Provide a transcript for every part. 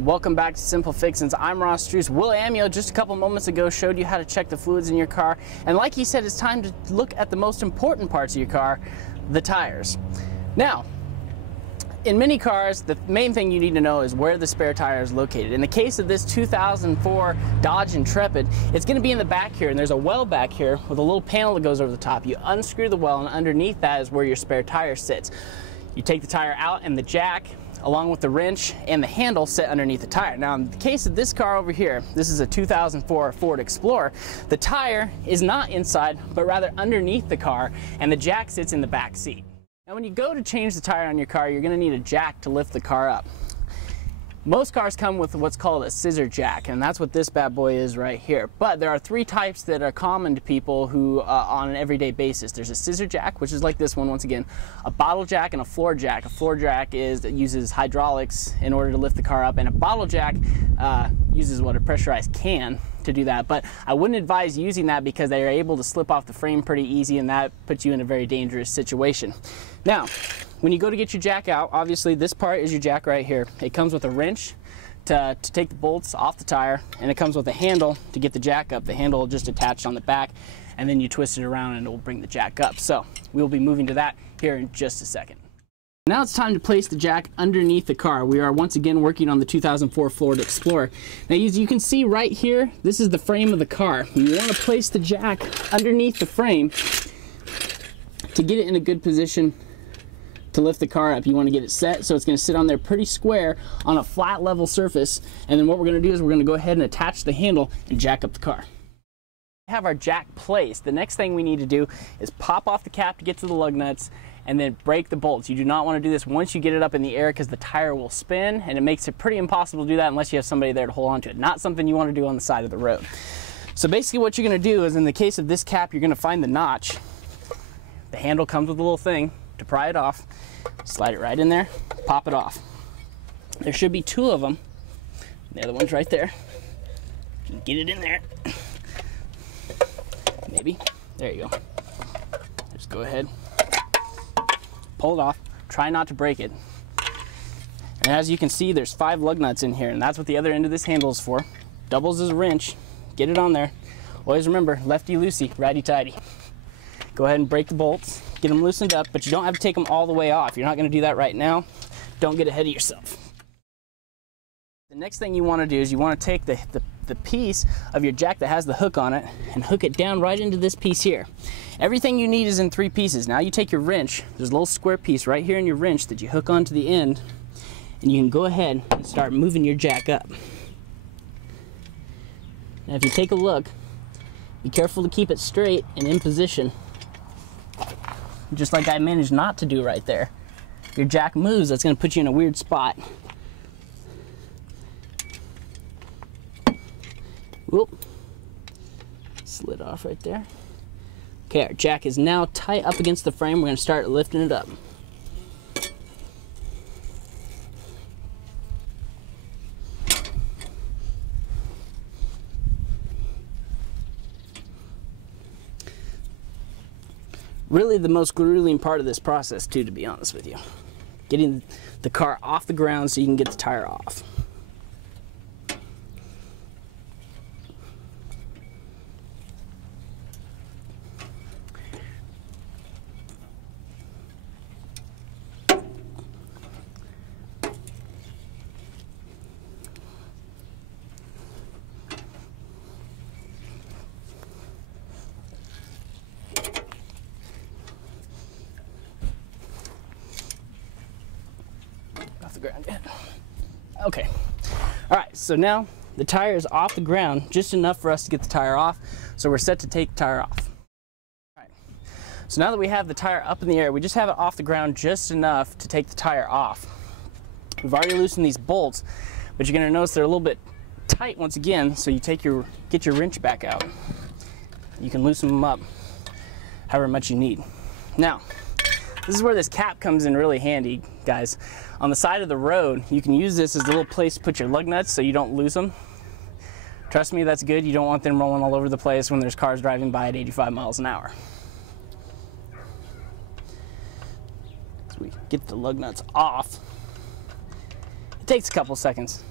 Welcome back to Simple Fixins. I'm Struss. Will Amyot just a couple moments ago showed you how to check the fluids in your car, and like he said, it's time to look at the most important parts of your car, the tires. Now, in many cars, the main thing you need to know is where the spare tire is located. In the case of this 2004 Dodge Intrepid, it's going to be in the back here, and there's a well back here with a little panel that goes over the top. You unscrew the well, and underneath that is where your spare tire sits. You take the tire out, and the jack, along with the wrench and the handle, sit underneath the tire. Now, in the case of this car over here, this is a 2004 Ford Explorer, the tire is not inside, but rather underneath the car, and the jack sits in the back seat. Now, when you go to change the tire on your car, you're going to need a jack to lift the car up. Most cars come with what's called a scissor jack, and that's what this bad boy is right here. But there are three types that are common to people who on an everyday basis. There's a scissor jack, which is like this one once again, a bottle jack, and a floor jack. A floor jack uses hydraulics in order to lift the car up, and a bottle jack uses a pressurized can to do that. But I wouldn't advise using that because they are able to slip off the frame pretty easy, and that puts you in a very dangerous situation. Now, when you go to get your jack out, obviously this part is your jack right here. It comes with a wrench to take the bolts off the tire, and it comes with a handle to get the jack up. The handle just attached on the back, and then you twist it around and it will bring the jack up. So we'll be moving to that here in just a second. Now it's time to place the jack underneath the car. We are once again working on the 2004 Ford Explorer. Now, as you can see right here, this is the frame of the car. You want to place the jack underneath the frame to get it in a good position to lift the car up. You want to get it set so it's going to sit on there pretty square on a flat level surface, and then what we're going to do is we're going to go ahead and attach the handle and jack up the car. We have our jack placed. The next thing we need to do is pop off the cap to get to the lug nuts and then break the bolts. You do not want to do this once you get it up in the air because the tire will spin, and it makes it pretty impossible to do that unless you have somebody there to hold on to it. Not something you want to do on the side of the road. So basically what you're going to do is, in the case of this cap, you're going to find the notch. The handle comes with a little thing to pry it off. Slide it right in there, pop it off. There should be two of them. The other one's right there. Get it in there. Maybe. There you go. Just go ahead, pull it off. Try not to break it. And as you can see, there's 5 lug nuts in here, and that's what the other end of this handle is for. Doubles as a wrench. Get it on there. Always remember, lefty-loosey, righty-tighty. Go ahead and break the bolts. Get them loosened up, but you don't have to take them all the way off. You're not going to do that right now. Don't get ahead of yourself. The next thing you want to do is you want to take the piece of your jack that has the hook on it and hook it down right into this piece here. Everything you need is in 3 pieces. Now you take your wrench. There's a little square piece right here in your wrench that you hook onto the end, and you can go ahead and start moving your jack up. Now if you take a look, be careful to keep it straight and in position. Just like I managed not to do right there. If your jack moves, that's going to put you in a weird spot. Whoop. Slid off right there. Okay, our jack is now tight up against the frame. We're going to start lifting it up. Really the most grueling part of this process too, to be honest with you. Getting the car off the ground so you can get the tire off. The ground yet. Okay. All right, so now the tire is off the ground just enough for us to get the tire off, so we're set to take the tire off. All right. So now that we have the tire up in the air, we just have it off the ground just enough to take the tire off. We've already loosened these bolts, but you're going to notice they're a little bit tight once again, so you get your wrench back out. You can loosen them up however much you need. Now, this is where this cap comes in really handy, guys. On the side of the road, you can use this as a little place to put your lug nuts so you don't lose them. Trust me, that's good. You don't want them rolling all over the place when there's cars driving by at 85 miles an hour. So we get the lug nuts off. It takes a couple seconds.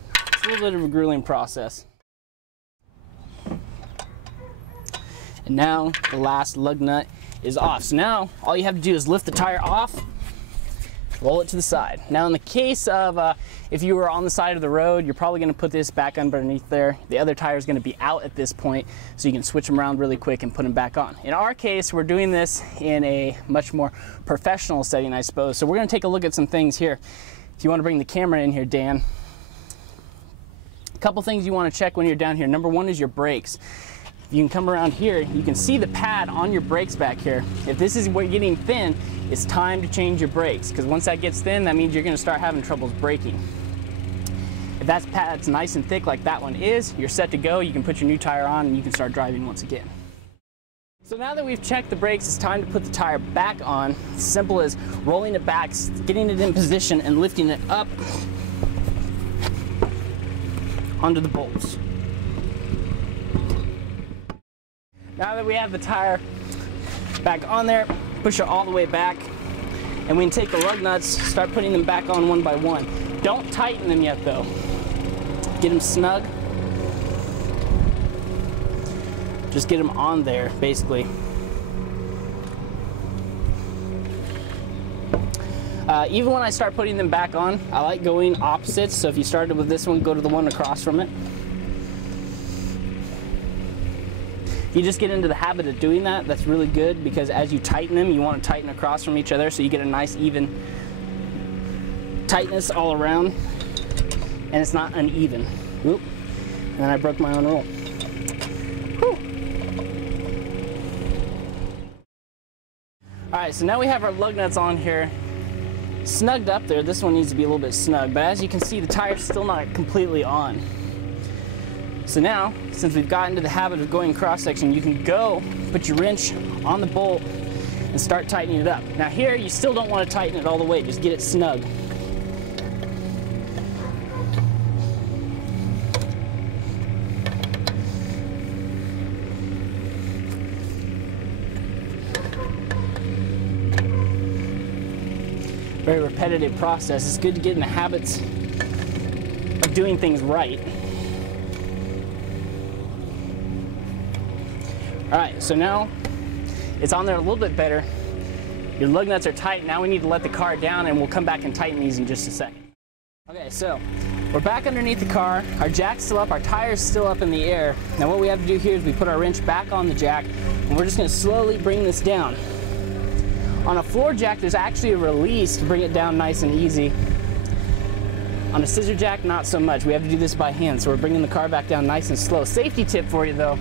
a little bit of a grueling process. And now the last lug nut is off. So now all you have to do is lift the tire off, roll it to the side. Now in the case of if you were on the side of the road, you're probably gonna put this back underneath there. The other tire is gonna be out at this point, so you can switch them around really quick and put them back on. In our case, we're doing this in a much more professional setting, I suppose. So we're gonna take a look at some things here. If you wanna bring the camera in here, Dan. A couple things you wanna check when you're down here. Number one is your brakes. You can come around here, you can see the pad on your brakes back here. If this is getting thin, it's time to change your brakes, because once that gets thin, that means you're gonna start having troubles braking. If that pad's nice and thick like that one is, you're set to go. You can put your new tire on and you can start driving once again. So now that we've checked the brakes, it's time to put the tire back on. It's simple as rolling it back, getting it in position, and lifting it up onto the bolts. Now that we have the tire back on there, push it all the way back, and we can take the lug nuts, start putting them back on one by one. Don't tighten them yet though. Get them snug. Just get them on there, basically. Even when I start putting them back on, I like going opposites. So if you started with this one, go to the one across from it. You just get into the habit of doing that. That's really good, because as you tighten them, you want to tighten across from each other so you get a nice even tightness all around, and it's not uneven. Oop. And then I broke my own rule. Whew. All right, so now we have our lug nuts on here, snugged up there. This one needs to be a little bit snug, but as you can see, the tire's still not completely on. So now, since we've gotten into the habit of going cross-section, you can go put your wrench on the bolt and start tightening it up. Now here, you still don't want to tighten it all the way, just get it snug. Very repetitive process. It's good to get in the habits of doing things right. All right, so now it's on there a little bit better. Your lug nuts are tight. Now we need to let the car down, and we'll come back and tighten these in just a second. Okay, so we're back underneath the car. Our jack's still up, our tire's still up in the air. Now what we have to do here is we put our wrench back on the jack, and we're just gonna slowly bring this down. On a floor jack, there's actually a release to bring it down nice and easy. On a scissor jack, not so much. We have to do this by hand, so we're bringing the car back down nice and slow. Safety tip for you though,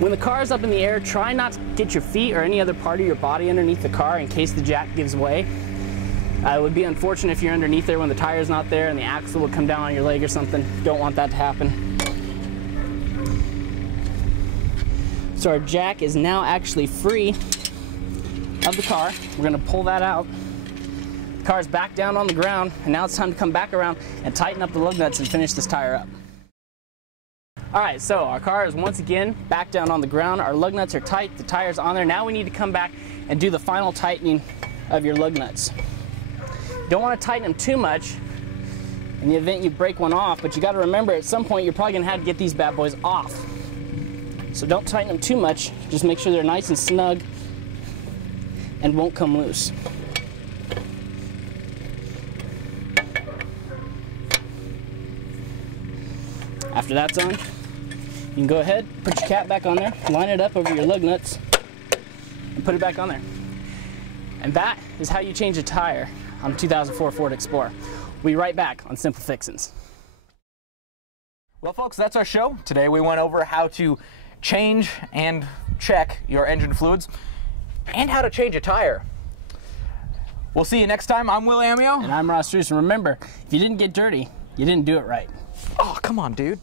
when the car is up in the air, try not to get your feet or any other part of your body underneath the car in case the jack gives way. It would be unfortunate if you're underneath there when the tire's not there and the axle will come down on your leg or something. Don't want that to happen. So our jack is now actually free of the car. We're gonna pull that out. The car's back down on the ground, and now it's time to come back around and tighten up the lug nuts and finish this tire up. All right, so our car is once again back down on the ground. Our lug nuts are tight, the tire's on there. Now we need to come back and do the final tightening of your lug nuts. You don't want to tighten them too much in the event you break one off, but you got to remember at some point you're probably going to have to get these bad boys off. So don't tighten them too much, just make sure they're nice and snug and won't come loose. After that's on, you can go ahead, put your cap back on there, line it up over your lug nuts, and put it back on there. And that is how you change a tire on a 2004 Ford Explorer. We'll be right back on Simple Fixins. Well, folks, that's our show. Today we went over how to change and check your engine fluids and how to change a tire. We'll see you next time. I'm Will Amyot. And I'm Ross Struss. And remember, if you didn't get dirty, you didn't do it right. Oh, come on, dude.